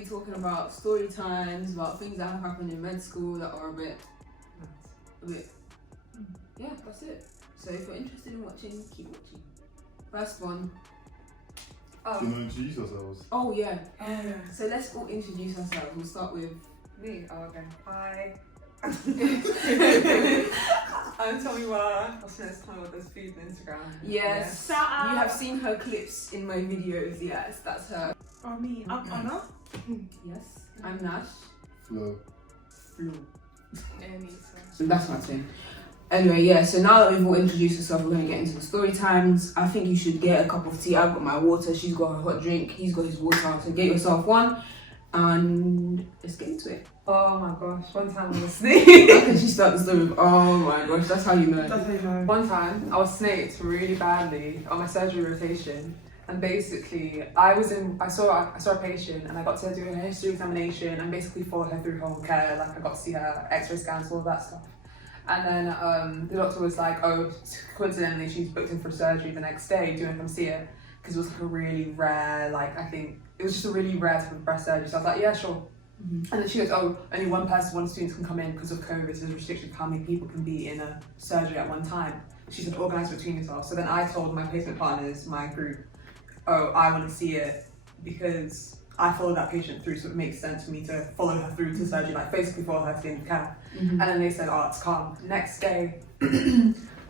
be talking about story times, about things that have happened in med school that are a bit. Yeah, that's it. So if you're interested in watching, keep watching. First one. Do you want to introduce yourselves? Oh yeah. So let's all introduce ourselves. We'll start with me. Oh, okay. Hi. I'm Tomiwa. I was going to tell me what there's food on Instagram. yes. You have seen her clips in my videos. Yes, that's her. Oh, me. I'm Anna. Yes. I'm Nash. Flo. That's my thing. Anyway, yeah, so now that we've all introduced ourselves, we're going to get into the story times. I think you should get a cup of tea. I've got my water, she's got her hot drink, he's got his water. So get yourself one and let's get into it. Oh my gosh, one time I was snaked. How can she start the story with, oh my gosh, that's how you know. That's how you know. One time I was snaked really badly on my surgery rotation. And basically, I saw a patient and I got to do a history examination and basically followed her through her whole care. Like I got to see her X-ray scans, all of that stuff. And then the doctor was like, oh, coincidentally, she's booked in for surgery the next day. Do you want to come see her? Because it was like a really rare, I think, it was just a really rare type of breast surgery. So I was like, yeah, sure. Mm-hmm. And then she goes, oh, only one student can come in because of COVID. So there's restrictions how many people can be in a surgery at one time. She said, organise between yourselves. So then I told my placement partners, my group, oh, I want to see it because I followed that patient through, so it makes sense for me to follow her through to surgery, basically follow her to the end of care. Mm-hmm. And then they said, oh, it's calm. Next day,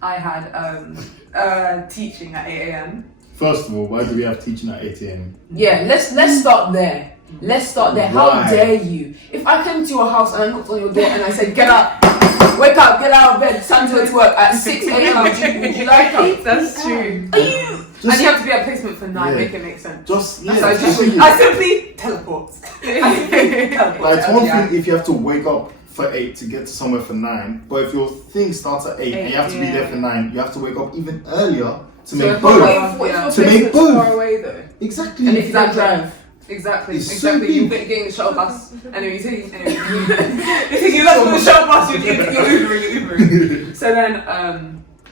I had teaching at 8 a.m. First of all, why do we have teaching at 8 a.m? Yeah, let's start there. Let's start there. How dare you? If I came to your house and I knocked on your door and I said, get up, wake up, get out of bed, time to go to work at 6 a.m. would you like it? That's true. Are you? And you have to be at placement for 9, make it make sense. So I simply teleport. It's one thing if you have to wake up for 8 to get to somewhere for 9, but if your thing starts at 8 and you have to be there for 9, you have to wake up even earlier to make both. To make both. Far away though. Exactly. And if you don't drive. Exactly. So you're getting the shuttle bus, and then you're taking left on the shuttle bus, you're Ubering. So then,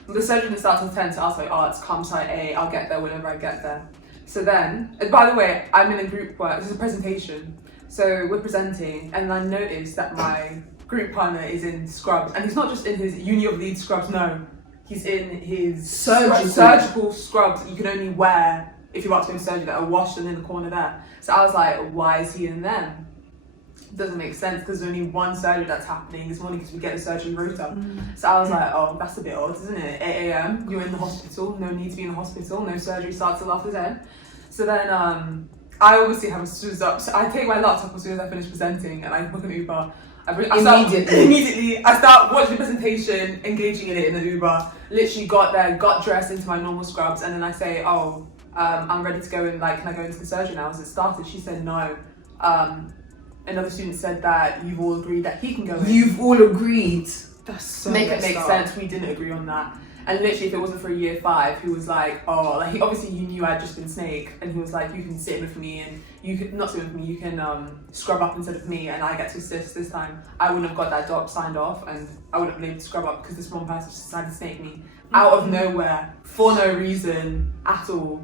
the surgeon starts at 10, so I was like, oh, it's calm site A, I'll get there whenever I get there. So then, and by the way, I'm in a group work, this is a presentation, so we're presenting, and I noticed that my group partner is in scrubs, and he's not just in his Uni of Leeds scrubs, no, he's in his surgical scrubs that you can only wear if you're about to go to surgery that are washed and in the corner there. So I was like, why is he in them? Doesn't make sense because there's only one surgery that's happening this morning because we get the surgery rota. So I was like, oh, that's a bit odd, isn't it? 8 a.m, you're in the hospital, no need to be in the hospital, no surgery starts till after 10. So then I obviously have a snooze up. So I take my laptop as soon as I finish presenting and I book an Uber. Immediately, I start watching the presentation, engaging in it in the Uber, literally got there, got dressed into my normal scrubs, and then I say, oh, I'm ready to go in, can I go into the surgery now? Has it started? She said no. Another student said that you've all agreed that he can go in. You've all agreed. That's so make sense. We didn't agree on that. And literally, if it wasn't for a year 5, who was like, oh, he obviously you knew I'd just been snake, and he was like, you can sit with me, and you could not sit with me, you can scrub up instead of me, and I get to assist this time. I wouldn't have got that doc signed off, and I wouldn't have been able to scrub up because this one person just decided to snake me out of nowhere for no reason at all.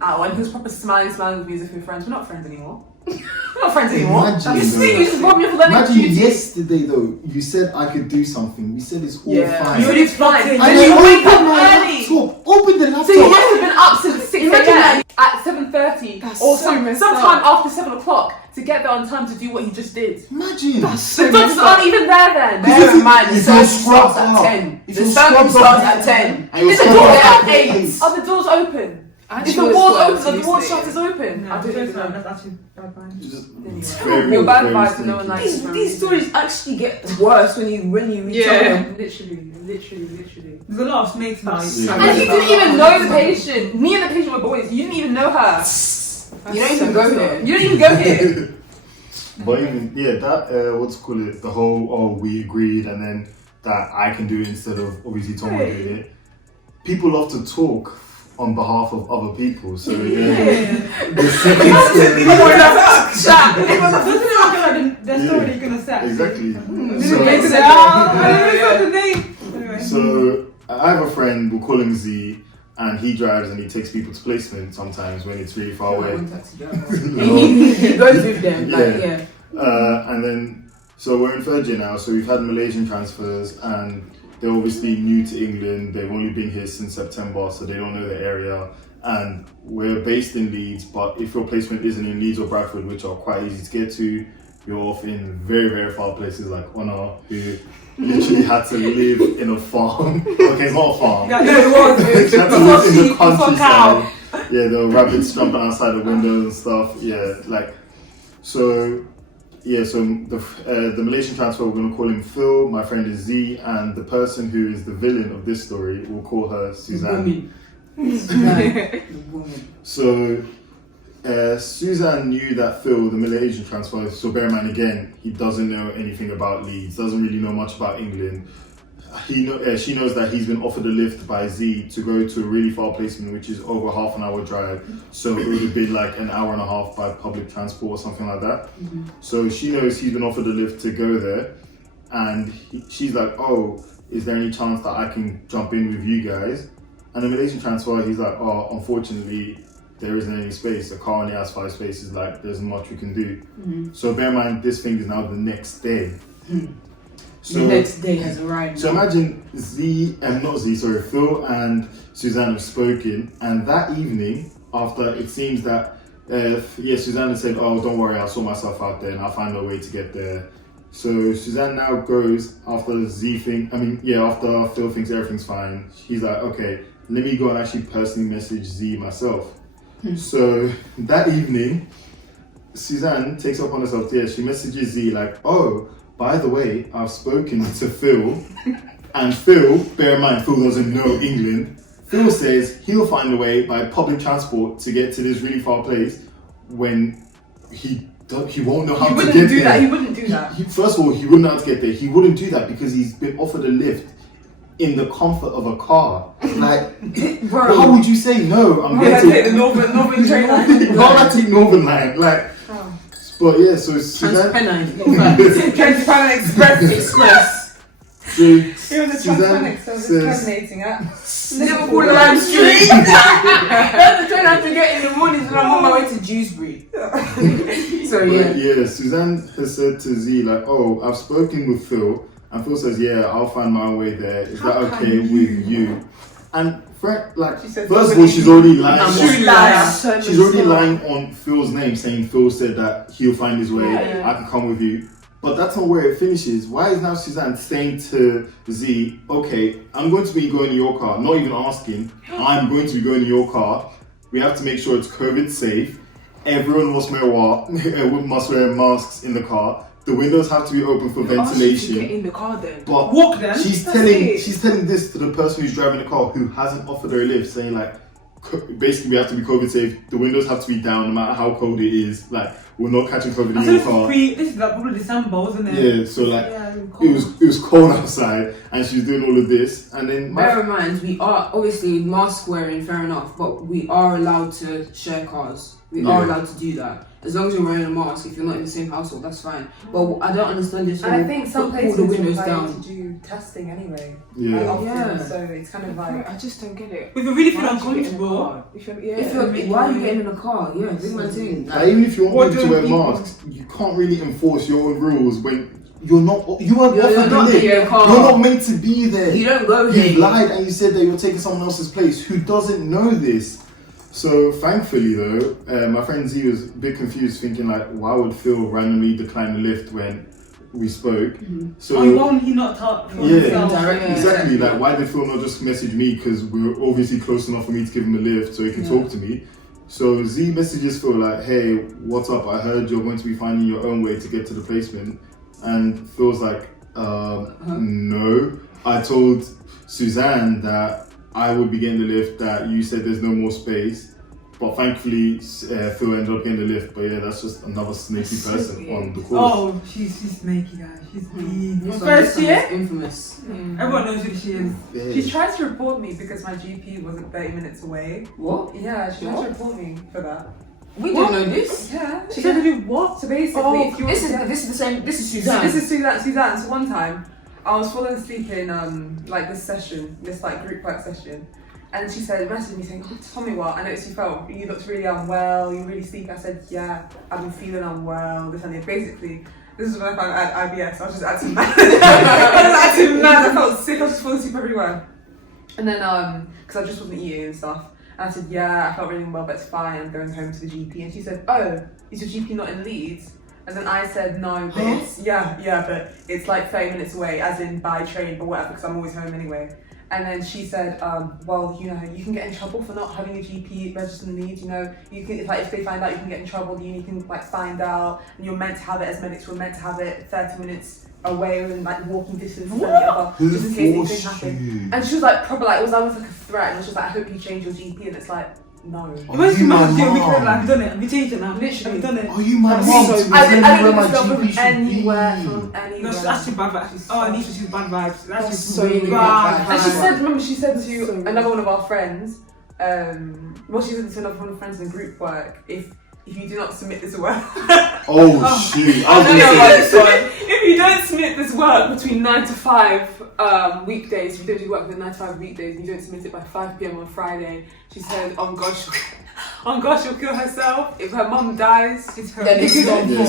And he was proper smiling with me as if we're friends. We're not friends anymore. We're not friends anymore. Imagine yesterday though, you said I could do something. We said it's all fine. You already fine. And you wake up early. Open the laptop. So you must have been up since 6 a.m. at 7:30 or sometime after 7 o'clock to get there on time to do what he just did. Imagine. The doctors aren't even there then. Bear in mind, the surgery starts at 10. The surgery starts at 10. Is the door at 8? Are the doors open? If the wall's open, the wall shutters open. No, I don't think so. That's actually bad vibes. You're bad vibes and no one likes it. These stories actually get worse when you reach out them. Literally. There's a lot of snakes now. And you didn't even know the patient. Me and the patient were boys. You didn't even know her. You don't even go here. You don't even go here. But even, that, the whole, we agreed and then that I can do it instead of obviously Tom doing it. People love to talk on behalf of other people, so the second their story you're gonna say. Exactly. So I have a friend, we'll call him Z. and he drives and he takes people to placement sometimes when it's really far away. One taxi driver. he goes with them. Like, yeah. And then, so we're in third year now, so we've had Malaysian transfers, and they're obviously new to England. They've only been here since September, so they don't know the area. And we're based in Leeds, but if your placement isn't in Leeds or Bradford, which are quite easy to get to, you're off in very, very far places like Honor, who literally had to live in a farm. Okay, it's not a farm. Yeah, no, it was. She had to live in the countryside. Yeah, there were rabbits jumping outside the windows and stuff. Yeah, like, so, yeah, so the Malaysian transfer, we're going to call him Phil, my friend is Z, and the person who is the villain of this story, we'll call her Suzanne. The woman. So, Suzanne knew that Phil, the Malaysian transfer, so bear in mind again, he doesn't know anything about Leeds, doesn't really know much about England. She knows that he's been offered a lift by Z to go to a really far placement, which is over half an hour drive. So it would have been like an hour and a half by public transport or something like that. So she knows he's been offered a lift to go there, and she's like, oh, is there any chance that I can jump in with you guys? And the Malaysian transfer, he's like, oh, unfortunately, there isn't any space. The car only has 5 spaces, like, there's not much we can do. So bear in mind, this thing is now the next day. So, the next day has arrived. So imagine Phil and Suzanne have spoken, and that evening, after it seems that, Suzanne had said, oh, don't worry, I'll sort myself out there and I'll find a way to get there. So Suzanne now goes after after Phil thinks everything's fine. He's like, okay, let me go and actually personally message Z myself. So that evening, Suzanne takes it upon herself, she messages Z like, oh, by the way, I've spoken to Phil, and Phil, bear in mind, Phil doesn't know England. Phil says he'll find a way by public transport to get to this really far place when he won't know how to get there. He wouldn't do that. First of all, he wouldn't know how to get there. He wouldn't do that because he's been offered a lift in the comfort of a car. Like, Bro, how would you say no? I'm Let's getting take the Northern train line. Why would I take Northern Line? Like, but yeah, so Suzanne. Trans-Pennine Express. So Even the Suzanne Trans-Pennine, so it's says, terminating at Liverpool Lime Street. That's the train I have to get in the mornings when I'm on my way to Dewsbury. So yeah. Yeah, Suzanne has said to Z like, oh, I've spoken with Phil, and Phil says, yeah, I'll find my way there. Is that okay with you? And first of all, she's already lying. She's already lying on Phil's name, saying Phil said that he'll find his way. I can come with you. But that's not where it finishes. Why is now Suzanne saying to Z, okay, I'm going to be going in your car, not even asking, I'm going to be going in your car. We have to make sure it's COVID safe. Everyone must wear masks in the car. The windows have to be open for ventilation. Get in the car then. But Walk then. she's telling this to the person who's driving the car who hasn't offered her a lift, saying like, basically we have to be COVID safe. The windows have to be down no matter how cold it is. Like, we're not catching COVID in your car. This is like probably December, wasn't it? Yeah, so like it was cold outside, and she's doing all of this, and then bear in mind, we are obviously mask wearing, fair enough, but we are allowed to share cars. We are allowed to do that. As long as you're wearing a mask, if you're not in the same household, that's fine. But I don't understand this. And I think some places the windows require down to do testing anyway. Yeah. Often, so it's kind of like, I just don't get it. If you really feel Why would you get in a uncomfortable, car? Why are you getting in a car? Yeah, big man thing. like, even if you want people to wear people- masks, you can't really enforce your own rules when you are not offered the not lift. in your car. You're not meant to be there. You don't go You there. lied and you said that you're taking someone else's place who doesn't know this. So thankfully though, my friend Z was a bit confused, thinking like, why would Phil randomly decline the lift when we spoke? So why won't he not talk for himself? Directly. exactly, like why did Phil not just message me, because we're obviously close enough for me to give him a lift so he can talk to me. So Z messages Phil like, hey, what's up? I heard you're going to be finding your own way to get to the placement. And Phil's like, no. I told Suzanne that I would be getting the lift, that you said there's no more space. But thankfully, Phil ended up getting the lift. But yeah, that's just another snaky person on the course. Oh, she's snaky, guys. She's mean. This First one year, is infamous. everyone knows who she is. Yeah. she tried to report me because my GP wasn't 30 minutes away. What? Yeah, she tried to report me for that. We didn't know this. Yeah. She said to do what? So basically, if you This is the same. This is Suzanne. This is Suzanne. So one time, I was falling asleep in like this session, this like group work session, And she said, messaged me saying, oh, tell me what, I noticed you looked really unwell, you're really sleepy. I said, yeah, I've been feeling unwell, this and that. Basically, this is when I found out I had IBS. I was just acting mad. I felt sick, I was just falling asleep everywhere. And then, because I just wasn't eating and stuff. And I said, yeah, I felt really unwell, but it's fine, I'm going home to the GP. And she said, oh, is your GP not in Leeds? And then I said, no, but it's, but it's like 30 minutes away, as in by train or whatever, because I'm always home anyway. And then she said, well, you know, you can get in trouble for not having a GP registered in Leeds, you know, you can, like, if they find out, you can get in trouble, the uni can, like, find out, and you're meant to have it, as medics, we're meant to have it 30 minutes away and, like, walking distance and whatever, just in case anything happens. And she was, like, proper, like, it was almost like a threat, and she was like, I hope you change your GP, and it's like, no. Imagine you have done it, we changed it now. Literally. I've done it. Are you my mom? I don't think it's from anywhere, from anywhere. No, she's actually bad vibes. Oh, Anisha, she's bad vibes. That's so really bad. And she said, remember, she said to another one of our friends, well, she said to another one of our friends in group work, if you do not submit this work. Oh, shoot. I was going to say this. If you don't submit this work between 9 to 5 weekdays, if you don't do work within 9 to 5 weekdays, and you don't submit it by 5 p.m. on Friday, she said, oh God, she'll kill herself. If her mum dies, it's her. Then it's his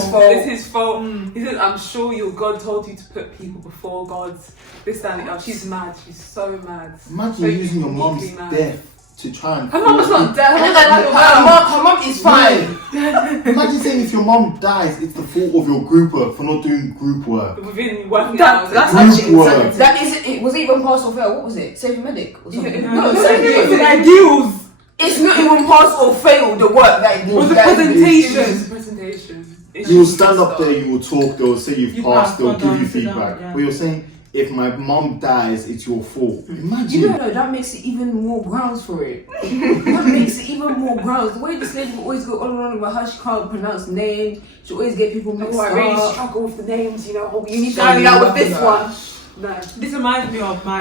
fault. It's his fault. He said, I'm sure your God told you to put people before God. This, that, and the other. She's mad. She's so mad. Imagine so using your mum's death to try and... Her mum was not dead. Her mum is fine. Imagine saying if your mum dies, it's the fault of your group work for not doing group work. Within working hours. That's Group actually work. insanity. That is it. Was it even pass or fail? What was it? Save a medic or something? No, it's ideals. It's not even pass or fail the work that It was a It presentation. was a presentation. You will stand up there, you will talk, they will say you've passed, they'll give you feedback. yeah. But you're saying, if my mum dies, it's your fault. Imagine. You know, that makes it even more grounds for it. That makes it even more grounds. The way this lady will always go on and on about how she can't pronounce names, she always get people mixed up. I really struggle with the names, you know. You need to help me out with this one. No. This reminds me of my...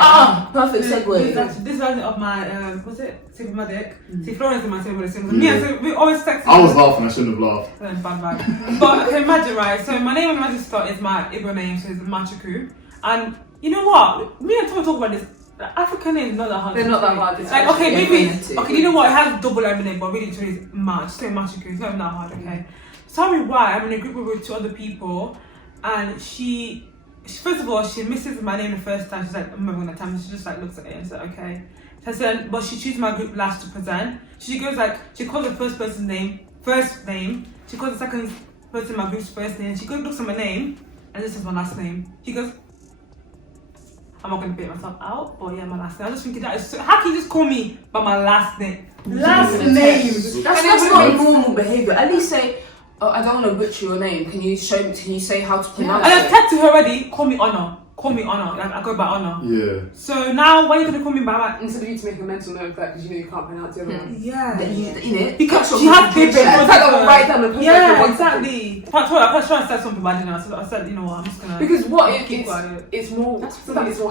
perfect segue. This reminds me of my, was it? Save medic. See, Florence and my save medic. Yeah, so we always text. I was laughing, I shouldn't have laughed. Bad vibe. But okay, imagine, right? So my name on my register is my Igbo name, so it's Machuku. And you know what? Me and Tom talk about this. The African name is not that hard. They're not that hard. Like, okay, maybe... Okay, you know what? It has double M in it, but really it's Mach. Say Machuku. It's not even that hard, okay? So tell me why. I'm in a group with 2 other people, and she first of all, she misses my name the first time. She's like, I'm remembering that time. She just like looks at it and said, okay. So then, but she chooses my group last to present. She goes like, she calls the first person's name, first name. She calls the second person my group's first name. She goes, looks at my name, and this is my last name. She goes, I'm not going to beat myself out, but yeah, my last name. I just think that is so, how can you just call me by my last name? Last name! That's not normal behaviour. At least say, oh, I don't want to butcher your name. Can you say how to pronounce it? And I've texted her already, call me Honor. Call me Honor. Like, I go by Honor. Yeah. So now, when are you going to call me by my... Instead of you to make a mental note of that, because you know you can't pronounce the other one. Yeah. Because she had kids. Write down the person. Yeah, exactly. I was trying to say something, but I didn't know. I said, you know what, I'm just going to... Because what, it's more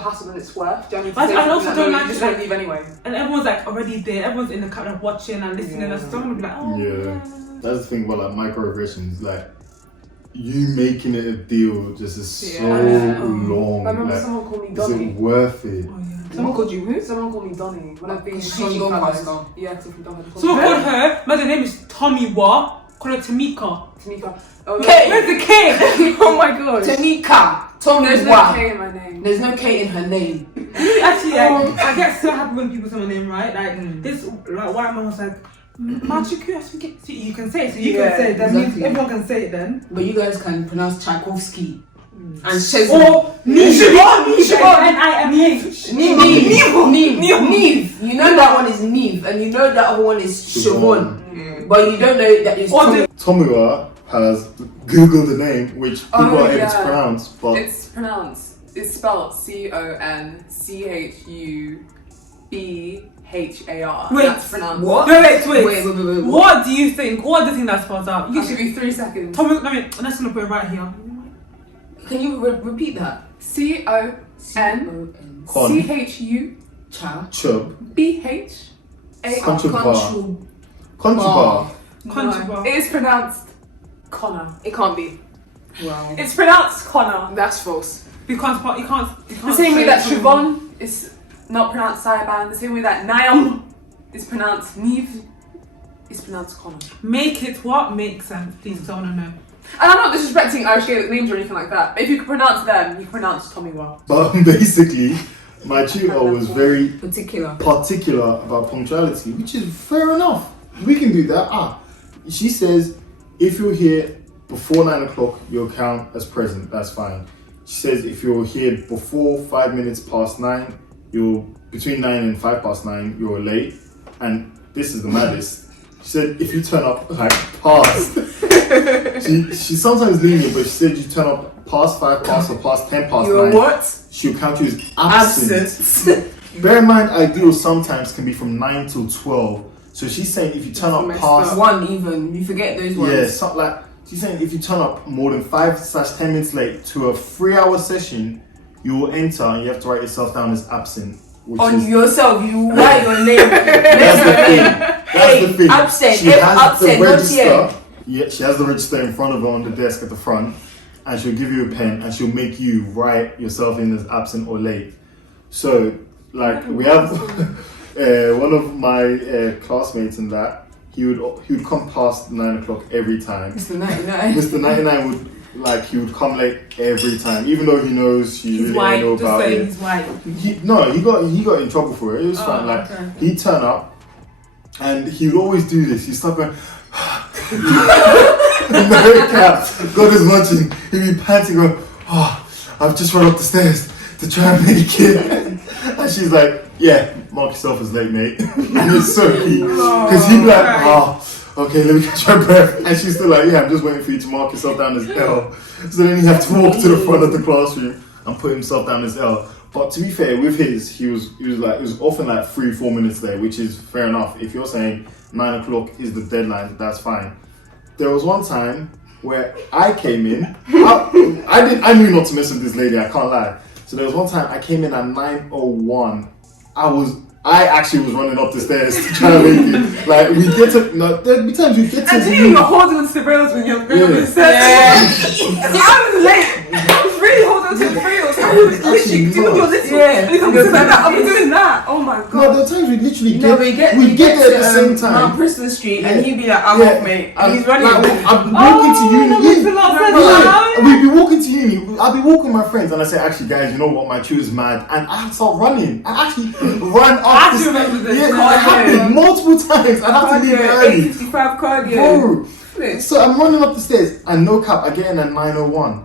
hassle than it's worth. Do you know what I mean? I also don't like... You just don't leave anyway. And everyone's like already there. Everyone's in the camera watching and listening. And someone would be like, oh, yeah. That's the thing about like microaggressions, like you making it a deal just is so long. I remember like, someone called me is Donnie. it worth it? Oh, yeah. Someone called you who? Someone called me Donnie. When I've been teaching classes. Yeah, so from Donnie. Someone called her, my name is Tommy what? Call her Tamika. Tamika. Oh, Where's the K? Oh my god. Tamika. Tommy There's no K in my name. There's no K in her name. Actually, I get so happy when people say my name, right? Like this, like white man was like, Machuku, I think see, you can say it, so you can say it. That means everyone can say it then. But you guys can pronounce Tchaikovsky and Shazam. Or N-I-M-H. Neve. You know that one is Neve, and you know that other one is Siobhan. But you don't know that it's Tommy. Tomiwa has Googled the name, which people are able to pronounce, but it's spelled CONCHUBHAR. Wait, that's pronounced. What? Wait. What do you think? What do you think that spells out? You should be 3 seconds. Tommy, let's put it right here. Can you repeat that? CONCHUBHAR. Conchubar. It is pronounced Connor. It can't be. Wow. It's pronounced Connor. That's false. You can't The same way that Siobhan is not pronounced Saiban. The same way that Niam is pronounced Neve is pronounced Connor. Make it what makes sense. Please don't want to know. And I'm not disrespecting Irish Gaelic names or anything like that, but if you can pronounce them, you can pronounce Tommy well. But basically, my tutor was very Particular. particular about punctuality, which is fair enough. We can do that. She says if you're here before 9 o'clock, you'll count as present. That's fine. She says if you're here before 5 minutes past 9, you're between 9 and 5 past 9, you're late. And this is the maddest. She said if you turn up like past, she's sometimes lenient, but she said you turn up past 5 past or past 10 past You're 9. what? She'll count you as absent. Absent. Bear in mind, ideal sometimes can be from 9 till 12. So she's saying if you turn up past 1 even, you forget those ones. yeah, something like she's saying if you turn up more than 5/10 minutes late to a 3-hour session, you will enter and you have to write yourself down as absent. Which On is, yourself, you write your name. that's the thing. That's the thing. Absent. She has Absent. the Not register. here. Yeah, she has the register in front of her on the desk at the front, and she'll give you a pen and she'll make you write yourself in as absent or late. So, like we have one of my classmates in that he would come past 9 o'clock every time. Mr. 99. Mr. 99 would he would come late every time, even though he knows she He's really white. don't know Just about say it. he's white. He got in trouble for it. It was fine. Like okay. he'd turn up, and he would always do this. He'd start going. No cap. God is watching. He'd be panting, going, "Oh, I've just run up the stairs to try and make it." And she's like, "Yeah, mark yourself as late, mate." And it's so cute because he'd be like, okay, let me catch my breath. And she's still like, yeah, I'm just waiting for you to mark yourself down as L. So then he have to walk to the front of the classroom and put himself down as L. But to be fair, with his, he was often like 3-4 minutes there, which is fair enough. If you're saying 9 o'clock is the deadline, that's fine. There was one time where I came in, I knew not to mess with this lady, I can't lie. So there was one time I came in at 9:01. I actually was running up the stairs to try to make it. Like, we get to, there'd be times we get to And the you were holding on to the rails when you're going up the stairs. I was late. I was really holding on to the rails. I was literally doing your little. Yeah. And like that. I was doing that. Oh my god. No, there are times we literally we get there at the same Mount time. Preston Street Yeah. and he'd be like, I'm off, mate. And he's running. I've been walking to uni. We'd be walking to uni. I'll be walking with my friends and I say, actually, guys, you know what? My tutor's mad. And I start running. I actually run up I the remember this. Yeah, it happened multiple times. I have to leave early. 8:55 cardio. Bro, so I'm running up the stairs and no cap, I get in at 9:01.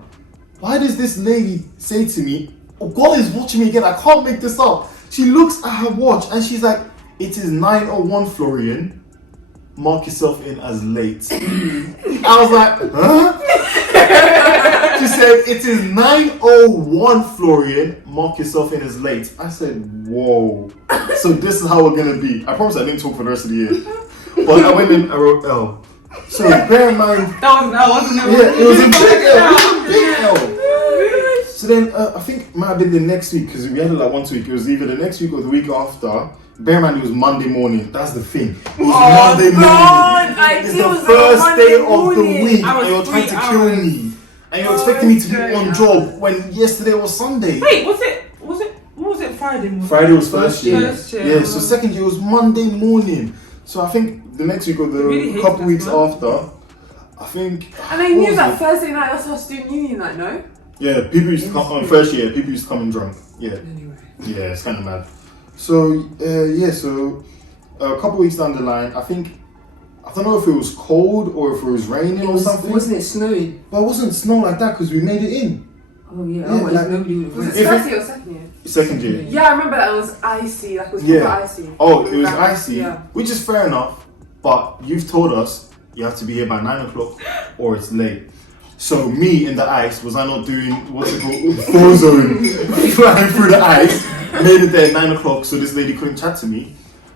Why does this lady say to me, oh, God is watching me again, I can't make this up. She looks at her watch and she's like, it is 9:01, Florian. Mark yourself in as late. I was like, huh? She said, it is 9:01, Florian. Mark yourself in as late. I said, whoa. So this is how we're gonna be. I promise I didn't talk for the rest of the year. But I went in, I wrote L. So bear in mind. That wasn't Yeah, it was a big L. It was a big L. So then I think it might have been the next week because we had it like once a week. It was either the next week or the week after. Bear in mind, it was Monday morning. That's the thing. It was Monday morning. It's the first day of the week, and you're trying to kill me. And you're expecting me to be on job when yesterday was Sunday. Wait, what was it Friday morning? Friday was first year. First year. Yeah, so second year was Monday morning. So I think the next week or the Really hate couple this, weeks man. after, I think. And I what knew was that it? Thursday night, that's our student union night, no? Yeah, people used to come on first year. People used to come in drunk. Yeah, Anyway. yeah, it's kind of mad. So so a couple weeks down the line, I don't know if it was cold or if it was raining or something. Wasn't it snowing? But it wasn't snow like that because we made it in. Oh yeah, Yeah, otherwise like- nobody would have Was went. it If first year or second year? Second year. Yeah, I remember that it was icy. Like it was Yeah. proper icy. Oh, it was icy, Yeah. which is fair enough. But you've told us you have to be here by 9 o'clock or it's late. So me in the ice, was I not doing what's it called, 4 zone, flying through the ice? Made it there at 9 o'clock, so this lady couldn't chat to me.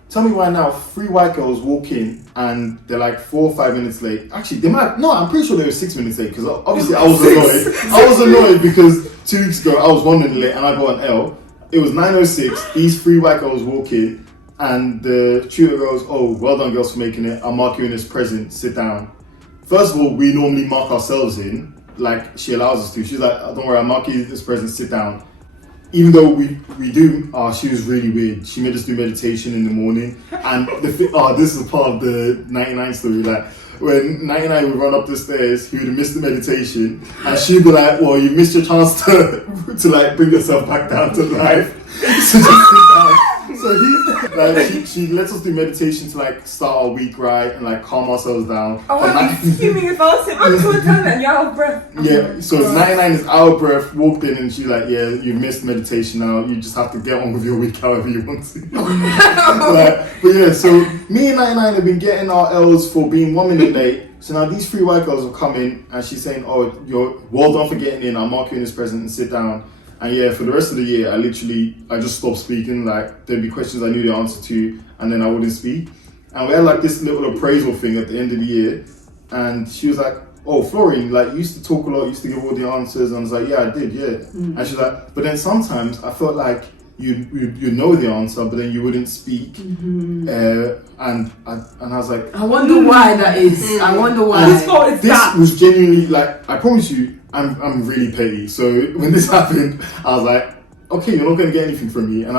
Tell me why now 3 white girls walk in and they're like 4 or 5 minutes late. Actually, I'm pretty sure they were 6 minutes late because obviously I was annoyed. I was annoyed because 2 weeks ago I was 1 minute late and I got an L. It was 9:06. These 3 white girls walk in and the tutor goes, "Oh, well done, girls, for making it. I'll mark you in as present. Sit down." First of all, we normally mark ourselves in, like she allows us to. She's like, "Don't worry, I'll mark you as present. Sit down." even though we do, she was really weird. She made us do meditation in the morning, and this is part of the 99 story. Like when 99 would run up the stairs, he would have missed the meditation, and she'd be like, "Well, you missed your chance to like bring yourself back down to life." So just sit down. So she lets us do meditation to like start our week right and like calm ourselves down. I want to be fuming if I was sitting back to a time and you're out of breath. Yeah, so 99 is out of breath, walked in and she's like, "Yeah, you missed meditation now. You just have to get on with your week however you want to." But yeah, so me and 99 have been getting our L's for being 1 minute late. So now these 3 white girls have come in and she's saying, "Oh, you're well done for getting in. I'll mark you in this present and sit down." And yeah, for the rest of the year, I just stopped speaking. Like, there'd be questions I knew the answer to, and then I wouldn't speak. And we had like this little appraisal thing at the end of the year. And she was like, "Oh, Florian, like, you used to talk a lot, you used to give all the answers." And I was like, "Yeah, I did, yeah." And she's like, "But then sometimes I felt like you know the answer, but then you wouldn't speak." And I was like, I wonder why that is. I wonder why. This was genuinely, like, I promise you, I'm really petty. So when this happened, I was like, "Okay, you're not going to get anything from me." And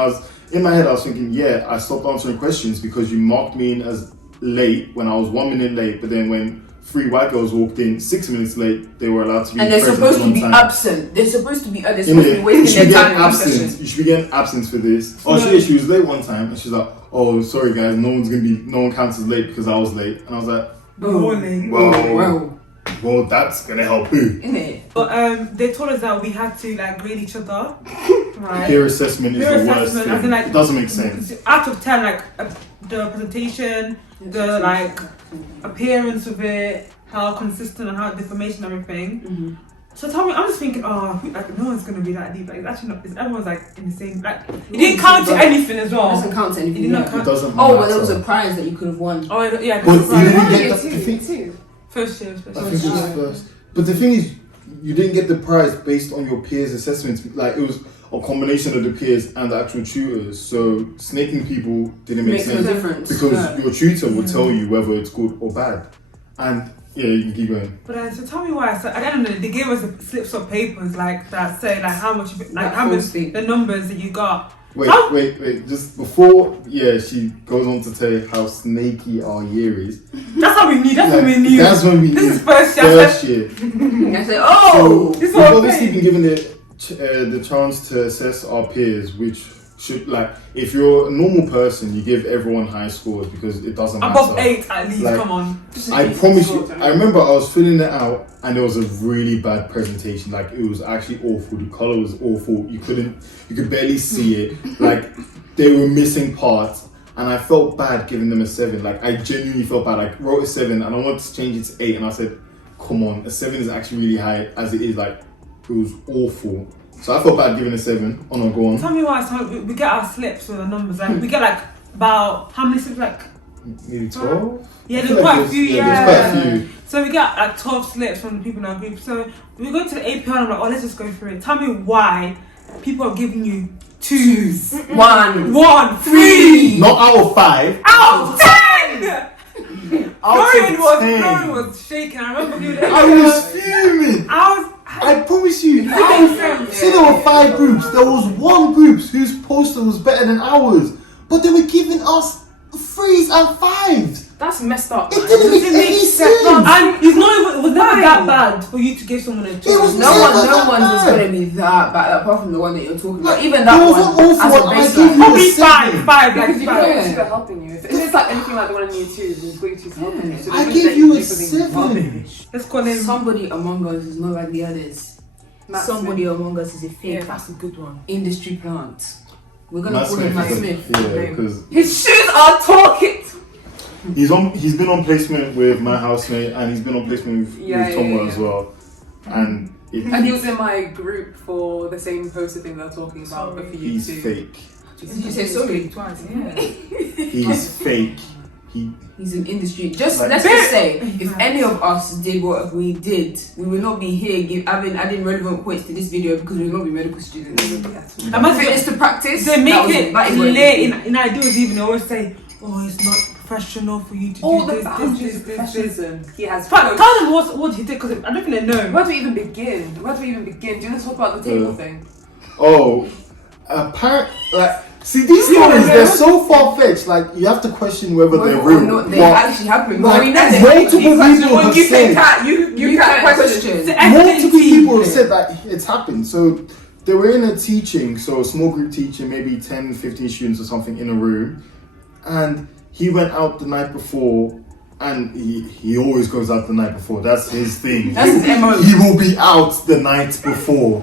in my head, I was thinking, yeah, I stopped answering questions because you marked me in as late when I was 1 minute late. But then when 3 white girls walked in 6 minutes late, they were allowed to be and they're present supposed to be time. absent. They're supposed to be wasting their time. You should be getting absence for this. Oh, she was late one time, and she's like, "Oh, sorry guys, no one counts as late because I was late." And I was like, well, that's gonna help who? Innit? But they told us that we had to like grade each other. Right. Peer assessment is the worst thing. As in, like, it doesn't make sense. Out of 10, like the presentation, the like appearance of it, how consistent and how the information and everything. So tell me, I'm just thinking, like, no one's gonna be that deep. Like, it's actually not. Everyone's like in the same. Like, it didn't count to anything as well. It doesn't count to anything. It It doesn't matter. Oh, but there was a prize that you could have won. Oh yeah, But because you didn't Year get the two. first year. I think it was first. But the thing is, you didn't get the prize based on your peers' assessments. Like, it was a combination of the peers and the actual tutors. So snaking people didn't make Makes no sense difference. because your tutor will tell you whether it's good or bad. And yeah, you can keep going. But so tell me why. So I don't know. They gave us slips of papers like that, say like how much, like how much the numbers that you got. Wait. Just before, she goes on to tell you how snaky our year is. That's how we knew. That's when we knew. That's when we knew. This is first year. I said, "Oh, this is We've what obviously been given the chance to assess our peers, which should, like, if you're a normal person, you give everyone high scores because it doesn't matter. Above 8 at least. Like, Come on. I promise you. I remember I was filling it out and there was a really bad presentation. Like, it was actually awful. The color was awful. You could barely see it. Like, they were missing parts, and I felt bad giving them a 7. Like, I genuinely felt bad. I wrote a 7 and I wanted to change it to 8, and I said, "Come on, a 7 is actually really high as it is." Like, it was awful. So I felt bad giving a 7. Oh no, go on. Tell me why. So we get our slips with the numbers. Like we get like about how many slips? Like maybe 12. Yeah, there's quite a few. Yeah, there's quite a few. So we got like 12 slips from the people in our group. So we go to the APR and I'm like, "Oh, let's just go through it. Tell me why people are giving you 2s, 1, 3, not out of 5, out of 10." Florian was shaking. I remember I was fuming. I promise you. See, there were 5 groups. There was 1 group whose poster was better than ours, but they were giving us 3s and 5s. That's messed up. It didn't make any sense. And it was never that bad for you to give someone a 2. It was No never one's that going to be that bad, apart from the one that you're talking about. Even that one, as a baseline. Probably 5, like Because you 5. know it's helping you. If it's like anything like the one in year 2, the grade 2 is helping you. So I gave you a 7. Let's call him. Somebody among us is not like the others. Somebody among us is a fake. Yeah, that's a good one. Industry plant. We're going to Matt call him Matt Smith. Smith. Yeah, because His shoes are talking. he's been on placement with my housemate, and he's been on placement with Tomo as well. And he was in my group for the same poster thing they're talking about, but for you he's too. fake. Did you say sorry? Twice, yeah. He's fake. He's in industry. Let's Like- just say, if any of us did what we did, we would not be here adding relevant points to this video because we would not be medical students. Fitness to practice. They make that it is what clear in ideas. Even they always say, "Oh, it's not professional for you to All do the boundaries of this." professionalism he has. But tell them what he did because I don't think they know. Where do we even begin? Do you want to talk about the table thing? Oh, See, these stories, they're so far-fetched, like, you have to question whether they're real. Not, they But, actually happen. like, We know multiple people have said, You can't question. multiple people have said that it's happened. So, they were in a teaching, so a small group teaching, maybe 10, 15 students or something in a room, and he went out the night before, and he always goes out the night before. That's his thing. That's his MO. He will be out the night before.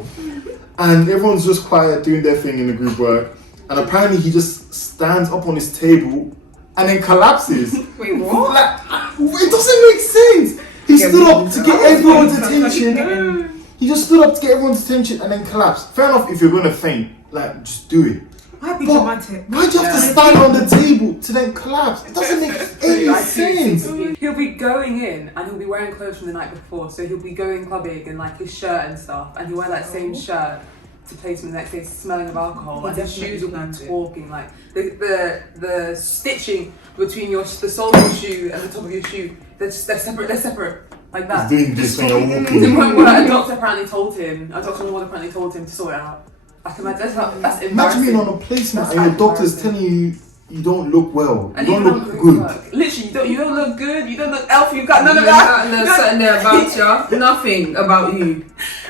And everyone's just quiet, doing their thing in the group work. And apparently he just stands up on his table and then collapses. Wait, what? Like, it doesn't make sense. He stood up to get everyone's attention. He just stood up to get everyone's attention and then collapsed. Fair enough, if you're going to faint, like, just do it. I'd be But dramatic. why do you have to stand on the table to then collapse? It doesn't make any sense. He'll be going in and he'll be wearing clothes from the night before, so he'll be going clubbing in like his shirt and stuff, and he'll wear that same shirt to placement the next day, smelling of alcohol, and his shoes will be talking, like the stitching between the sole of your shoe and the top of your shoe, they're separate like that. He's doing this when you're To the walking. point where a doctor apparently told him to sort it out. I can imagine that's Imagine embarrassing. being on a placement That's and your doctor's embarrassing. telling you you don't look well, And you don't can't look go good. work. Literally, you don't look good, you don't look healthy, you've got none of There's that. nothing there about you. Nothing about you.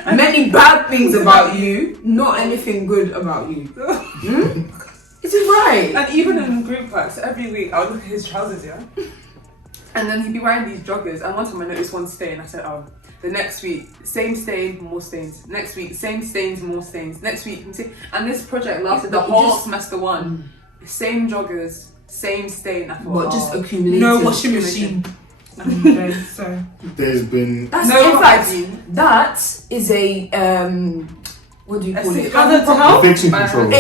Many bad things about you. Not anything good about you. Is it right? And even in group work, so every week I would look at his trousers, yeah? And then he'd be wearing these joggers, and one time I noticed one stain, I said, oh, the next week, same stain, more stains. Next week, same stains, more stains. Next week, and this project lasted the whole semester one. Same joggers, same stain. I thought, But just accumulated. No washing machine. Okay, so There's been That's No, in in fact, fact, that is a what do you call it? hazard to health. infection control.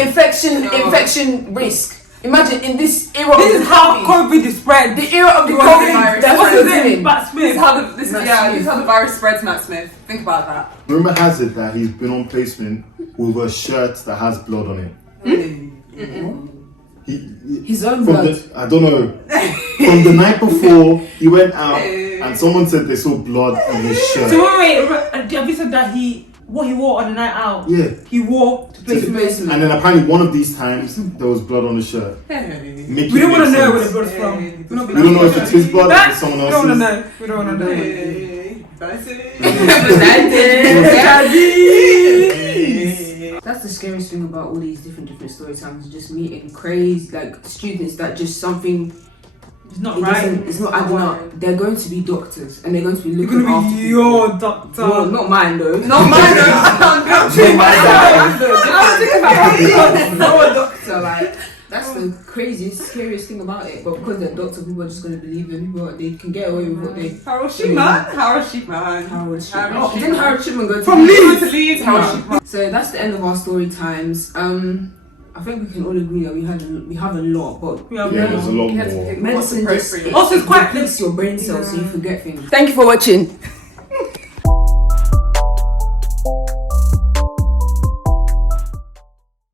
Infection risk. Imagine in this era This of is the how COVID, COVID is spread. the era of the Coronavirus. COVID. That's what What's they're doing. Matt This is Smith. how this Matt is how the virus spreads, Matt Smith. Think about that. Rumor has it that he's been on placement with a shirt that has blood on it. His own From blood. I don't know. From the night before, he went out and someone said they saw blood on his shirt. So wait, have you said that what he wore on the night out? Yeah. He wore to play Placement. And then apparently one of these times there was blood on the shirt. We don't want to know where the blood's from. We We don't know if it's his blood or someone We don't want to else's. know. We don't want to know. That's the scariest thing about all these different story times. Just meeting crazy like students that just something. It's not It right. doesn't- It's not adding up. They're going to be doctors and they're going to be You're looking gonna after be people. your doctor. Well, not mine though. Not mine, though. I can't go to my Not a doctor. Like that's the craziest, scariest thing about it. But because they're doctor, people are just going to believe them. People, they can get away with what they. Harold Shipman. Harold Shipman. Oh, didn't Harold Shipman go to From Leeds? Leeds to Leeds, Harold Shipman. So that's the end of our story times. I think we can all agree that we have a lot, but We have Yeah, there's a lot You have to more. pick what's medicine just appropriate. Also, it's quite- depletes your brain cells, so you forget things. Thank you for watching.